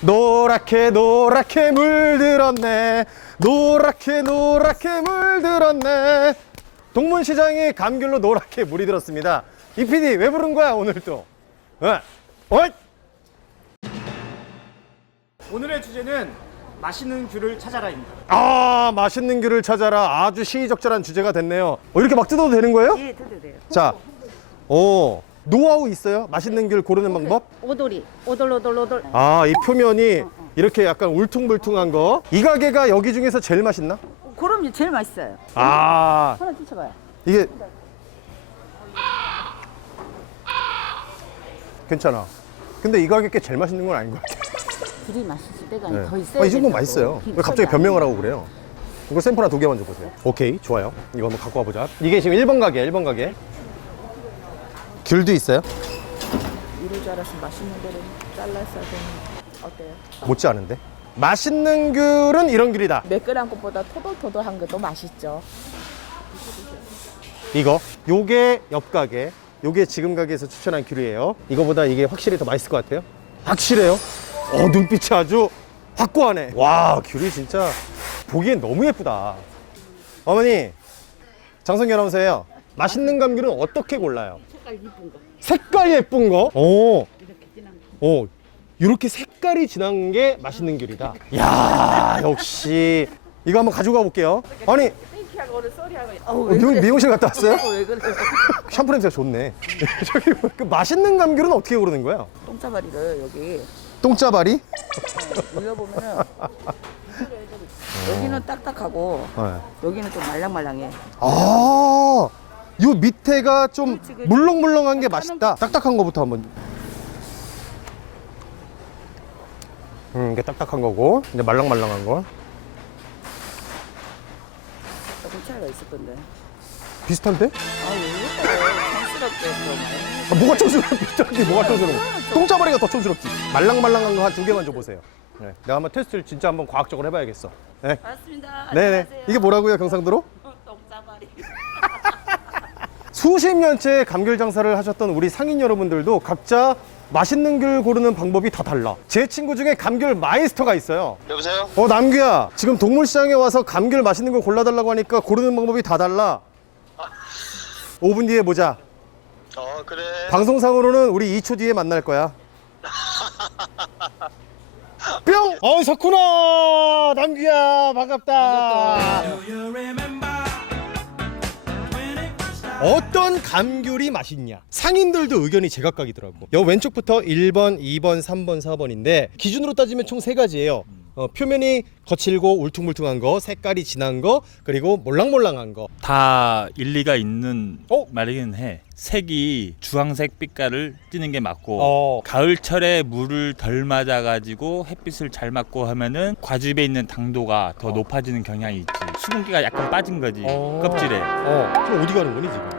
노랗게 노랗게 물들었네 노랗게 노랗게 물들었네 동문시장이 감귤로 노랗게 물이 들었습니다 이 PD 왜 부른 거야 오늘 또 어? 어이? 오늘의 주제는 맛있는 귤을 찾아라입니다. 아 맛있는 귤을 찾아라 아주 시의적절한 주제가 됐네요 어, 이렇게 막 뜯어도 되는 거예요? 예, 드도 돼요. 자, 오 노하우 있어요? 맛있는 귤 고르는 방법? 오돌이, 오돌오돌오돌. 아 이 표면이 이렇게 약간 울퉁불퉁한 거. 이 가게가 여기 중에서 제일 맛있나? 그럼요, 제일 맛있어요. 아 하나 드셔봐요. 이게 괜찮아. 근데 이 가게 게 제일 맛있는 건 아닌 것 같아. 귤이 맛있을 때가 네. 더 있어요. 아, 이 정도 맛있어요. 왜 갑자기 변명을 하고 그래요? 이거 샘플 하나 두 개만 줘보세요. 오케이, 좋아요. 이거 한번 갖고 와보자. 이게 지금 1번 가게, 1번 가게. 귤도 있어요? 이럴 줄 알았으면 맛있는 거를 잘랐어야 되는데 어때요? 못지 않은데. 맛있는 귤은 이런 귤이다. 매끈한 것보다 토돌토돌한 게 더 맛있죠. 이거 요게 옆 가게 요게 지금 가게에서 추천한 귤이에요 이거보다 이게 확실히 더 맛있을 것 같아요 확실해요 어 눈빛이 아주 확고하네 와 귤이 진짜 보기엔 너무 예쁘다 어머니 장성기 아나운서예요 맛있는 감귤은 어떻게 골라요? 색깔 예쁜 거 색깔 예쁜 거? 오 이렇게 진한 거 오, 이렇게 색깔이 진한 게 맛있는 귤이다 야 역시 이거 한번 가져가 볼게요 아니 땡키하고 오늘 쏘리하고 어, 미- 미용실 갔다 왔어요? 왜 그래? 샴푸 냄새가 좋네. 저기 그 맛있는 감귤은 어떻게 고르는 거야? 똥짜발이를 여기 똥짜발이? 눌러보면은 여기는 딱딱하고 네. 여기는 좀 말랑말랑해. 아, 요 밑에가 좀 그렇지, 그렇지. 물렁물렁한 게 맛있다. 딱딱한 거부터 한번. 음, 이게 딱딱한 거고, 이제 말랑말랑한 거. 조금 차이가 있을 건데. 비슷한데? 아, 왜 이렇게 촌스럽게 좀. 아, 뭐가 촌스럽게 비슷한데 뭐가 촌스러워? 똥짜발이가 더 촌스럽지. 말랑말랑한 거 한 두 개만 줘보세요. 네. 내가 한번 테스트를 진짜 한번 과학적으로 해봐야겠어. 네. 맞습니다. 네네. 이게 뭐라고요, 경상도로? 수십 년째 감귤 장사를 하셨던 우리 상인 여러분들도 각자 맛있는 귤 고르는 방법이 다 달라. 제 친구 중에 감귤 마이스터가 있어요. 여보세요? 어, 남규야. 지금 동물시장에 와서 감귤 맛있는 거 골라달라고 하니까 고르는 방법이 다 달라. 5분 뒤에 보자. 어 그래 방송상으로는 우리 2초 뒤에 만날 거야. 뿅! 어, 석훈아! 남규야, 반갑다. 어떤 감귤이 맛있냐? 상인들도 의견이 제각각이더라고. 여 왼쪽부터 1번, 2번, 3번, 4번인데 기준으로 따지면 총 세 가지예요. 어, 표면이 거칠고 울퉁불퉁한 거, 색깔이 진한 거, 그리고 몰랑몰랑한 거. 다 일리가 있는 어? 말이긴 해. 색이 주황색 빛깔을 띠는 게 맞고 어. 가을철에 물을 덜 맞아 가지고 햇빛을 잘 맞고 하면은 과즙에 있는 당도가 더 높아지는 경향이 있지. 수분기가 약간 빠진 거지 어. 껍질에. 어, 그럼 어디 가는 거니 지금?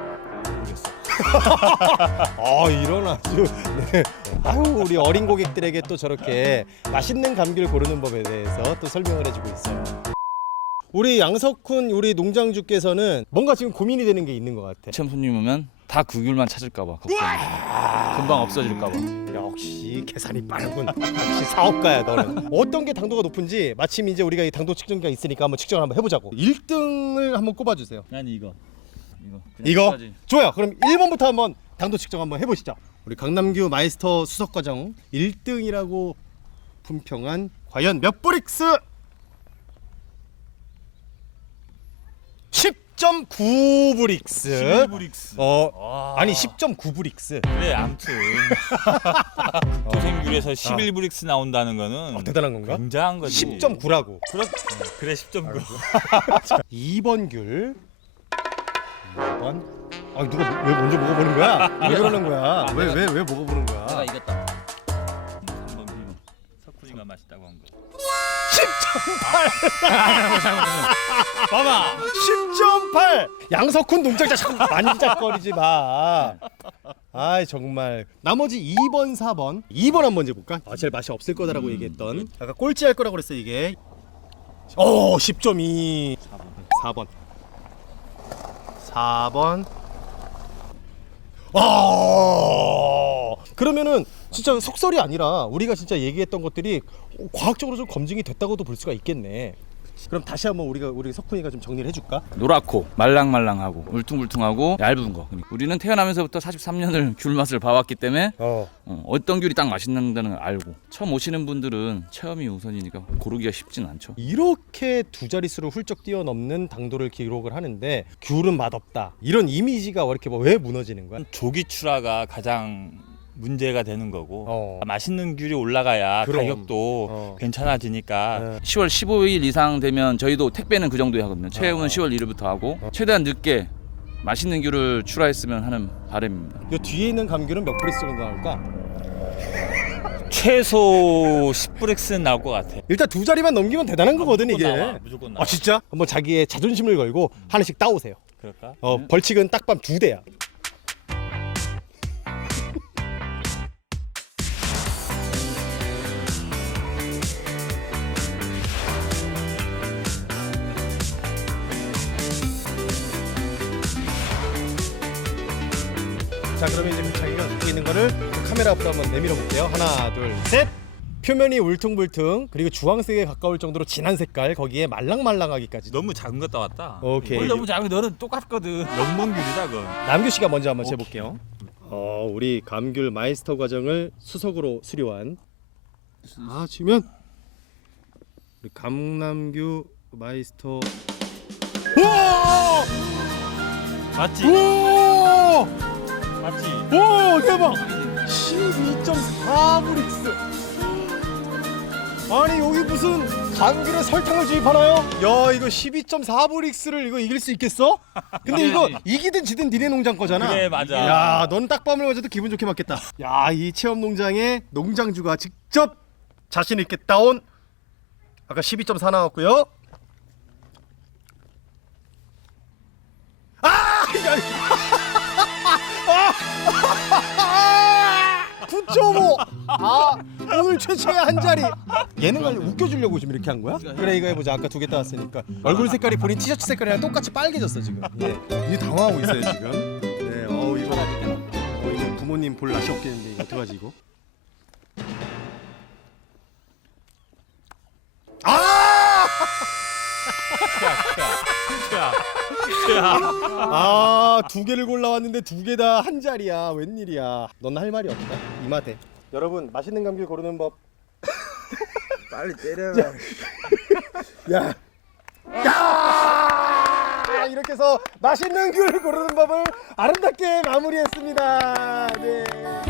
아 이런 아주 네. 아유 우리 어린 고객들에게 또 저렇게 맛있는 감귤 고르는 법에 대해서 또 설명을 해주고 있어요. 우리 양석훈 우리 농장주께서는 뭔가 지금 고민이 되는 게 있는 것 같아. 처음 손님 오면 다그 귤만 찾을까봐 걱정. 금방 없어질까봐. 역시 계산이 빠르군. 역시 사업가야 너는. 어떤 게 당도가 높은지 마침 이제 우리가 이 당도 측정기가 있으니까 한번 측정을 한번 해보자고. 1등을 한번 꼽아주세요. 난 이거. 이거. 이거. 좋아요. 그럼 1번부터 한번 당도 측정 한번 해보시죠. 우리 강남규 마이스터 수석 과정 1등이라고 품평한 과연 몇 브릭스? 10.9 브릭스. 브릭스. 어 아니 10.9 브릭스. 그래 아무튼 도생귤에서 11 브릭스 나온다는 거는 어, 대단한 건가? 굉장한 거지. 10.9라고. 그래, 그래 10.9. 2번 귤. 2번. 아 누가 왜 먼저 먹어보는 거야? 왜 그러는 거야? 왜 왜 왜 먹어보는 내가 거야? 이겼다. 3번 비누. 석훈이가 맛있다고 한 거. 봐봐. 10.8 양석훈 농장자 자꾸 만짝거리지 마. 아이 정말. 나머지 2번 4번. 2번 한번 해볼까? 아, 제일 맛이 없을 거다라고 얘기했던. 아까 꼴찌 할 거라고 그랬어 이게. 오10.2 4번. 4번 아 그러면은 진짜 속설이 아니라 우리가 진짜 얘기했던 것들이 과학적으로 좀 검증이 됐다고도 볼 수가 있겠네. 그럼 다시 한번 우리가 우리 석훈이가 좀 정리를 해줄까? 노랗고 말랑말랑하고 울퉁불퉁하고 얇은 거. 우리는 태어나면서부터 43년을 귤 맛을 봐왔기 때문에 어. 어, 어 떤 귤이 딱 맛있는다는 걸 알고 처음 오시는 분들은 체험이 우선이니까 고르기가 쉽진 않죠. 이렇게 두 자릿수를 훌쩍 뛰어넘는 당도를 기록을 하는데 귤은 맛없다 이런 이미지가 왜 이렇게 뭐 왜 무너지는 거야? 조기 출하가 가장 문제가 되는 거고 어. 맛있는 귤이 올라가야 그럼. 가격도 어. 괜찮아지니까 네. 10월 15일 이상 되면 저희도 택배는 그 정도에 하거든요. 어. 10월 1일부터 하고 최대한 늦게 맛있는 귤을 출하했으면 하는 바람입니다. 이 뒤에 있는 감귤은 몇 프레스 정도 나올까? 최소 10브렉스는 나올 것 같아. 일단 두 자리만 넘기면 대단한 거거든 이게. 무조건 나와, 무조건 나와. 아 진짜? 한번 자기의 자존심을 걸고 하나씩 따오세요. 그럴까? 어 벌칙은 딱밤 두 대야. 자 그러면 이제 자기가 갖고 있는 거를 카메라 앞으로 한번 내밀어 볼게요. 하나 둘 셋. 표면이 울퉁불퉁 그리고 주황색에 가까울 정도로 진한 색깔 거기에 말랑말랑하기까지. 너무 작은 거 따왔다. 오케이. 작은 너는 똑같거든. 영몽귤이다 그건. 남규 씨가 먼저 한번 재볼게요. 어, 우리 감귤 마이스터 과정을 수석으로 수료한 아 지면 우리 감남규 마이스터 우와! 맞지? 우와! 맞지? 오 대박 12.4브릭스 아니 여기 무슨 감귤에 설탕을 주입하나요? 야 이거 12.4브릭스를 이거 이길 수 있겠어? 근데 이거 이기든 지든 니네 농장 거잖아 그래 맞아. 야, 넌 딱밤을 맞아도 기분 좋게 맞겠다. 야, 이 체험 농장에 농장주가 직접 자신 있게 따온 아까 12.4 나왔고요. 아, 오늘 최초의 한 자리. 얘는 그냥 웃겨주려고 지금 이렇게 한 거야? 그래 이거 해보자. 아까 두 개 따왔으니까 얼굴 색깔이 본인 티셔츠 색깔이랑 똑같이 빨개졌어 지금. 예, 이 당황하고 있어요 지금. 네, 어 이거 어, 이거 부모님 볼 낯이 없겠는데 이거 어떡하지 이거? 아! 아, 두 개를 골라왔는데 두 개 다 한 자리야. 웬일이야. 넌 할 말이 없다. 이마대. 여러분, 맛있는 감귤 고르는 법. 빨리 때려. 야. 야! 이렇게 해서 맛있는 귤 고르는 법을 아름답게 마무리했습니다. 네.